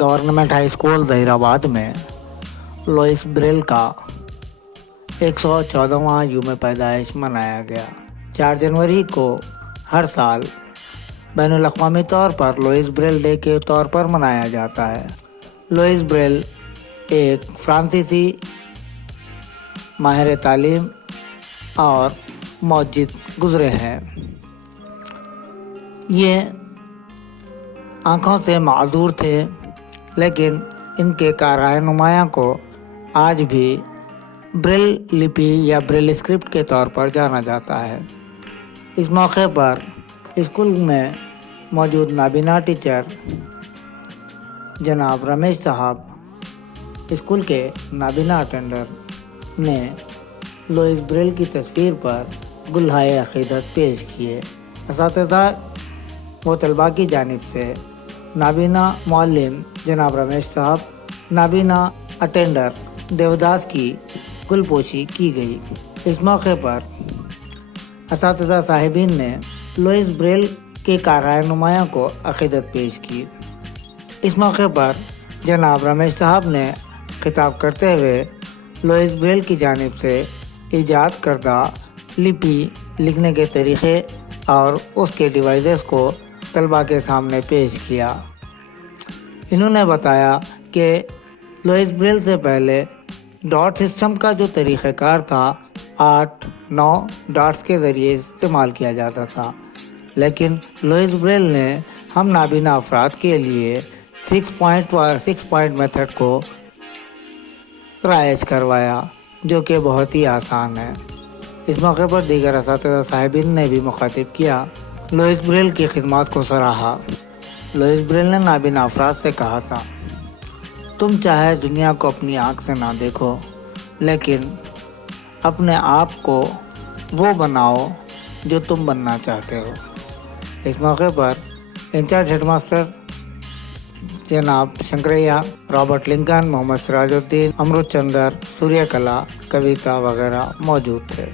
Government high school Zaheerabad में Louis Braille का 114वां यौम पैदाइश मनाया गया। 4 जनवरी को हर साल बैनुल-अक़वामी तौर पर लुइस ब्रेल डे के तौर पर मनाया जाता है। लुइस ब्रेल एक फ्रांसीसी माहिर तालीम और मौजिद गुज़रे हैं। ये आँखों से माज़ूर थे, लेकिन इनके कारनामे नुमायाँ को आज भी ब्रेल लिपि या ब्रेल स्क्रिप्ट के तौर पर जाना जाता है। इस मौके पर स्कूल में मौजूद नाबीना टीचर जनाब रमेश साहब, स्कूल के नाबीना अटेंडर ने लुइस ब्रेल की तस्वीर पर गुलहाए अक़ीदत पेश किए। असातिज़ा व तलबा की जानिब से नाबीना मुअल्लिम जनाब रमेश साहब, नाबीना अटेंडर देवदास की गुलपोशी की गई। इस मौके पर असातिज़ा साहिबीन ने लुइस ब्रेल के कारनामे नुमायाँ को अक़ीदत पेश की। इस मौके पर जनाब रमेश साहब ने खिताब करते हुए लुइस ब्रेल की जानिब से ईजाद करदा लिपि लिखने के तरीक़े और उसके डिवाइसेस को तलबा के सामने पेश किया। इन्होंने बताया कि लुइस ब्रेल से पहले डॉट सिस्टम का जो तरीक़ाकार था 8-9 डॉट्स के ज़रिए इस्तेमाल किया जाता था, लेकिन लुइस ब्रेल ने हम नाबीना अफराद के लिए 6 पॉइंट मेथड को राइज करवाया, जो कि बहुत ही आसान है। इस मौके पर दीगर असातिज़ा साहिबीन ने भी मुखातिब किया, लुइस ब्रेल की खिदमत को सराहा। लुइस ब्रेल ने नाबीना अफराद से कहा था, तुम चाहे दुनिया को अपनी आँख से ना देखो, लेकिन अपने आप को वो बनाओ जो तुम बनना चाहते हो। इस मौके पर इंचार्ज हेडमास्टर जनाब शंकरैया, रॉबर्ट लिंकन, मोहम्मद सिराजुद्दीन, अमृत चंदर, सूर्य कला, कविता वगैरह मौजूद थे।